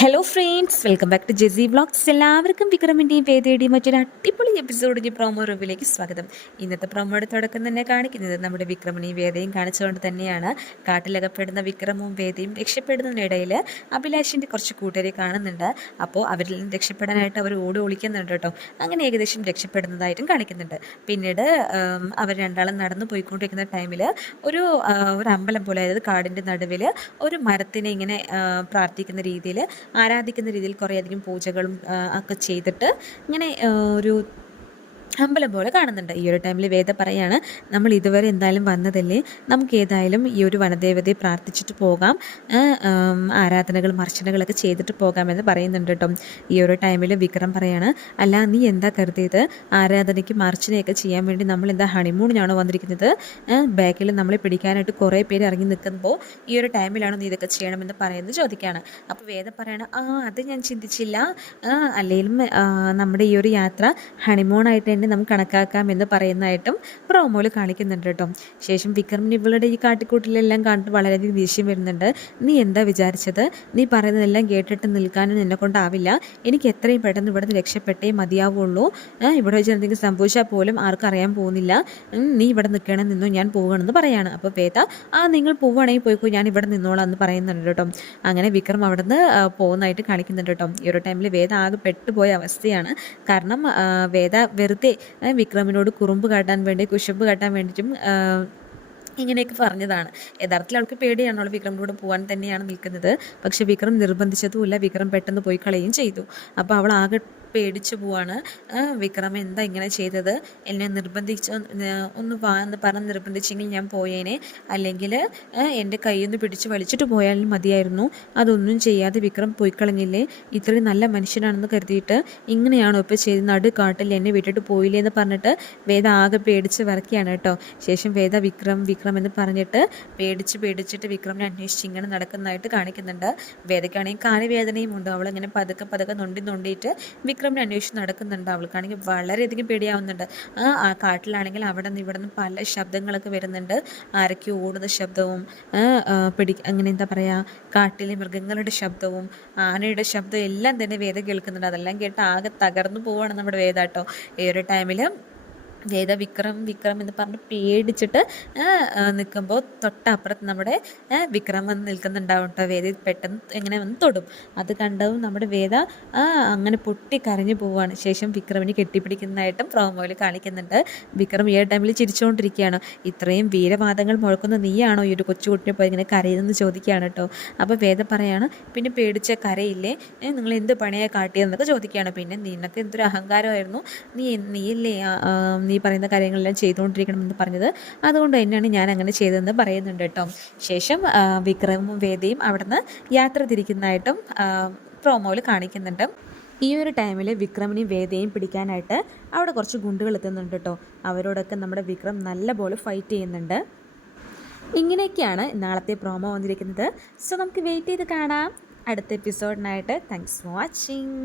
Hello friends welcome back to JC vlogs എല്ലാവർക്കും വിക്രമിന്റെയും വേദയുടെയും മറ്റൊരു അടിപൊളി എപ്പിസോഡിന്റെ പ്രൊമോ റിവ്യൂലേക്ക് സ്വാഗതം. ഇന്നത്തെ പ്രൊമോയുടെ തുടക്കം തന്നെ കാണിക്കുന്നത് നമ്മുടെ വിക്രമിനെയും വേദയും കാണിച്ചുകൊണ്ട് തന്നെയാണ്. കാട്ടിലകപ്പെടുന്ന വിക്രമും വേദയും രക്ഷപ്പെടുന്നതിനിടയിൽ അഭിലാഷിന്റെ കുറച്ച് കൂട്ടുകാരെ കാണുന്നുണ്ട്. അപ്പോൾ അവരിൽ നിന്ന് രക്ഷപ്പെടാനായിട്ട് അവർ ഓടി ഒളിക്കുന്നുണ്ട് കേട്ടോ. അങ്ങനെ ഏകദേശം രക്ഷപ്പെടുന്നതായിട്ടും കാണിക്കുന്നുണ്ട്. പിന്നീട് അവർ രണ്ടാളും നടന്നു പോയിക്കൊണ്ടിരിക്കുന്ന ടൈമിൽ ഒരു ഒരു അമ്പലം പോലെ അതായത് കാടിന്റെ നടുവിൽ ഒരു മരത്തിനെ ഇങ്ങനെ പ്രാർത്ഥിക്കുന്ന രീതിയിൽ ആരാധിക്കുന്ന രീതിയിൽ കുറേയധികം പൂജകളും ഒക്കെ ചെയ്തിട്ട് ഇങ്ങനെ ഒരു അമ്പലം പോലെ കാണുന്നുണ്ട്. ഈ ഒരു ടൈമിൽ വേദ പറയാണ് നമ്മൾ ഇതുവരെ എന്തായാലും വന്നതല്ലേ? നമുക്ക് ഏതായാലും ഈ ഒരു വനദേവതയെ പ്രാർത്ഥിച്ചിട്ട് പോകാം. ആരാധനകളും അർച്ചനകളൊക്കെ ചെയ്തിട്ട് പോകാമെന്ന് പറയുന്നുണ്ട് കേട്ടോ ഈ ഒരു ടൈമിൽ വിക്രം പറയാണ് അല്ല നീ എന്താ കരുതിയത്? ആരാധനയ്ക്കും അർച്ചനയൊക്കെ ചെയ്യാൻ വേണ്ടി നമ്മൾ എന്താ ഹണിമൂണിനാണോ വന്നിരിക്കുന്നത്? ബാക്കിൽ നമ്മളെ പിടിക്കാനായിട്ട് കുറേ പേര് ഇറങ്ങി നിൽക്കുമ്പോൾ ഈ ഒരു ടൈമിലാണോ നീ ഇതൊക്കെ ചെയ്യണമെന്ന് പറയുന്നത് ചോദിക്കുകയാണ് അപ്പോൾ വേദ പറയണം ആ അത് ഞാൻ ചിന്തിച്ചില്ല. അല്ലെങ്കിലും നമ്മുടെ ഈ ഒരു യാത്ര ഹണിമൂണായിട്ട് തന്നെ നമുക്ക് കണക്കാക്കാം എന്ന് പറയുന്നതായിട്ടും പ്രോമോയിൽ കാണിക്കുന്നുണ്ട് കേട്ടോ. ശേഷം വിക്രമിന് ഇവളുടെ ഈ കാട്ടിക്കൂട്ടിലെല്ലാം കണ്ടിട്ട് വളരെയധികം ദേഷ്യം വരുന്നുണ്ട്. നീ എന്താ വിചാരിച്ചത്? നീ പറയുന്നതെല്ലാം കേട്ടിട്ട് നിൽക്കാനും നിന്നെ കൊണ്ടാവില്ല. എനിക്ക് എത്രയും പെട്ടെന്ന് ഇവിടെ രക്ഷപ്പെട്ടേ മതിയാവുള്ളൂ. ഇവിടെ വെച്ച് എന്തെങ്കിലും സംഭവിച്ചാൽ പോലും ആർക്കും അറിയാൻ പോകുന്നില്ല. നീ ഇവിടെ നിൽക്കണം നിന്നു ഞാൻ പോവുകയാണെന്ന് പറയാണ്. അപ്പോൾ വേദ ആ നിങ്ങൾ പോവുകയാണെങ്കിൽ പോയിക്കോ ഞാൻ ഇവിടെ നിന്നോളാം എന്ന് പറയുന്നുണ്ട് കേട്ടോ. അങ്ങനെ വിക്രം അവിടെ നിന്ന് പോകുന്നതായിട്ട് കാണിക്കുന്നുണ്ട് കേട്ടോ. ഈ ഒരു ടൈമിൽ വേദ ആകെ പെട്ടുപോയ അവസ്ഥയാണ്. കാരണം വേദ വെറുതെ ആ, വിക്രമിനോട് കുറുമ്പ് കാട്ടാൻ വേണ്ടി കുശുമ്പ് കാട്ടാൻ വേണ്ടിയിട്ടും ഇങ്ങനെയൊക്കെ പറഞ്ഞതാണ്. യഥാർത്ഥത്തിൽ അവൾക്ക് പേടിയാണ് അവൾ വിക്രമിനോട് പോകാൻ തന്നെയാണ് നിൽക്കുന്നത്. പക്ഷെ വിക്രം നിർബന്ധിച്ചതുമില്ല. വിക്രം പെട്ടെന്ന് പോയി കളയുകയും ചെയ്തു. അപ്പോൾ അവൾ ആകെ പേടിച്ചു പോവാണ്. വിക്രം എന്താ ഇങ്ങനെ ചെയ്തത്? എന്നെ നിർബന്ധിച്ച് ഒന്ന് വാ എന്ന് പറഞ്ഞ് നിർബന്ധിച്ചെങ്കിൽ ഞാൻ പോയേനെ. അല്ലെങ്കിൽ എന്റെ കയ്യിൽ നിന്ന് പിടിച്ച് വലിച്ചിട്ട് പോയാലും മതിയായിരുന്നു. അതൊന്നും ചെയ്യാതെ വിക്രം പോയി കളഞ്ഞില്ലേ? ഇത്രയും നല്ല മനുഷ്യനാണെന്ന് കരുതിയിട്ട് ഇങ്ങനെയാണോ ഇപ്പോൾ ചെയ്ത് നടു കാട്ടിൽ എന്നെ വിട്ടിട്ട് പോയില്ലേ എന്ന് പറഞ്ഞിട്ട് വേദ ആകെ പേടിച്ച് വിറക്കുകയാണ് കേട്ടോ. ശേഷം വേദ വിക്രം വിക്രം എന്ന് പറഞ്ഞിട്ട് പേടിച്ച് പേടിച്ചിട്ട് വിക്രമിനെ അന്വേഷിച്ച് ഇങ്ങനെ നടക്കുന്നതായിട്ട് കാണിക്കുന്നുണ്ട്. വേദയ്ക്കാണെങ്കിൽ കാലുവേദനയും ഉണ്ട്. അവളിങ്ങനെ പതുക്കെ പതുക്കെ നൊണ്ടി നൊണ്ടിയിട്ട് വിക്രമിനെ അന്വേഷിച്ച് നടക്കുന്നുണ്ട് അവൾക്കാണെങ്കിൽ വളരെയധികം പേടിയാവുന്നുണ്ട്. ആ കാട്ടിലാണെങ്കിൽ അവിടെ നിന്ന് ഇവിടെ നിന്ന് പല ശബ്ദങ്ങളൊക്കെ വരുന്നുണ്ട്. ആരൊക്കെ ഓടുന്ന ശബ്ദവും പിടി അങ്ങനെ എന്താ പറയുക കാട്ടിലെ മൃഗങ്ങളുടെ ശബ്ദവും ആനയുടെ ശബ്ദവും എല്ലാം തന്നെ വേദ കേൾക്കുന്നുണ്ട്. അതെല്ലാം കേട്ട് ആകെ തകർന്നു പോവുകയാണ് നമ്മുടെ വേദാട്ടോ. ഈ ഒരു ടൈമിൽ വേദ വിക്രം വിക്രം എന്ന് പറഞ്ഞ് പേടിച്ചിട്ട് നിൽക്കുമ്പോൾ തൊട്ടപ്പുറത്ത് നമ്മുടെ വിക്രം വന്ന് നിൽക്കുന്നുണ്ടാവും കേട്ടോ വേദ പെട്ടെന്ന് എങ്ങനെ വന്ന് തൊടും. അത് കണ്ടതും നമ്മുടെ വേദ അങ്ങനെ പൊട്ടി കരഞ്ഞു പോവുകയാണ് ശേഷം വിക്രമിനെ കെട്ടിപ്പിടിക്കുന്നതായിട്ടും പ്രോമോയിൽ കാണിക്കുന്നുണ്ട്. വിക്രം ഈ ടൈമിൽ ചിരിച്ചുകൊണ്ടിരിക്കുകയാണ് ഇത്രയും വീരവാദങ്ങൾ മുഴക്കുന്ന നീയാണോ ഈ ഒരു കൊച്ചുകുട്ടിനെ പോയി ഇങ്ങനെ കരയുന്നതെന്ന് ചോദിക്കുകയാണ് കേട്ടോ അപ്പോൾ വേദ പറയാണ് പിന്നെ പേടിച്ച കരയില്ലേ? നിങ്ങൾ എന്ത് പണിയാണ് കാട്ടിയതെന്നൊക്കെ ചോദിക്കുകയാണ്. പിന്നെ നിനക്ക് എന്തൊരു അഹങ്കാരമായിരുന്നു? നീ നീയല്ലേ? നീ പറയുന്ന കാര്യങ്ങളെല്ലാം ചെയ്തുകൊണ്ടിരിക്കണമെന്ന് പറഞ്ഞത്. അതുകൊണ്ട് തന്നെയാണ് ഞാൻ അങ്ങനെ ചെയ്തതെന്ന് പറയുന്നുണ്ട് കേട്ടോ. ശേഷം വിക്രമും വേദയും അവിടുന്ന് യാത്ര തിരിക്കുന്നതായിട്ടും പ്രോമോയിൽ കാണിക്കുന്നുണ്ട്. ഈ ഒരു ടൈമിൽ വിക്രമിനെയും വേദയും പിടിക്കാനായിട്ട് അവിടെ കുറച്ച് ഗുണ്ടുകൾ എത്തുന്നുണ്ട് കേട്ടോ. അവരോടൊക്കെ നമ്മുടെ വിക്രം നല്ലപോലെ ഫൈറ്റ് ചെയ്യുന്നുണ്ട്. ഇങ്ങനെയൊക്കെയാണ് നാളത്തെ പ്രോമോ വന്നിരിക്കുന്നത്. സോ നമുക്ക് വെയിറ്റ് ചെയ്ത് കാണാം. അടുത്ത എപ്പിസോഡിനായിട്ട് താങ്ക്സ് ഫോർ വാച്ചിങ്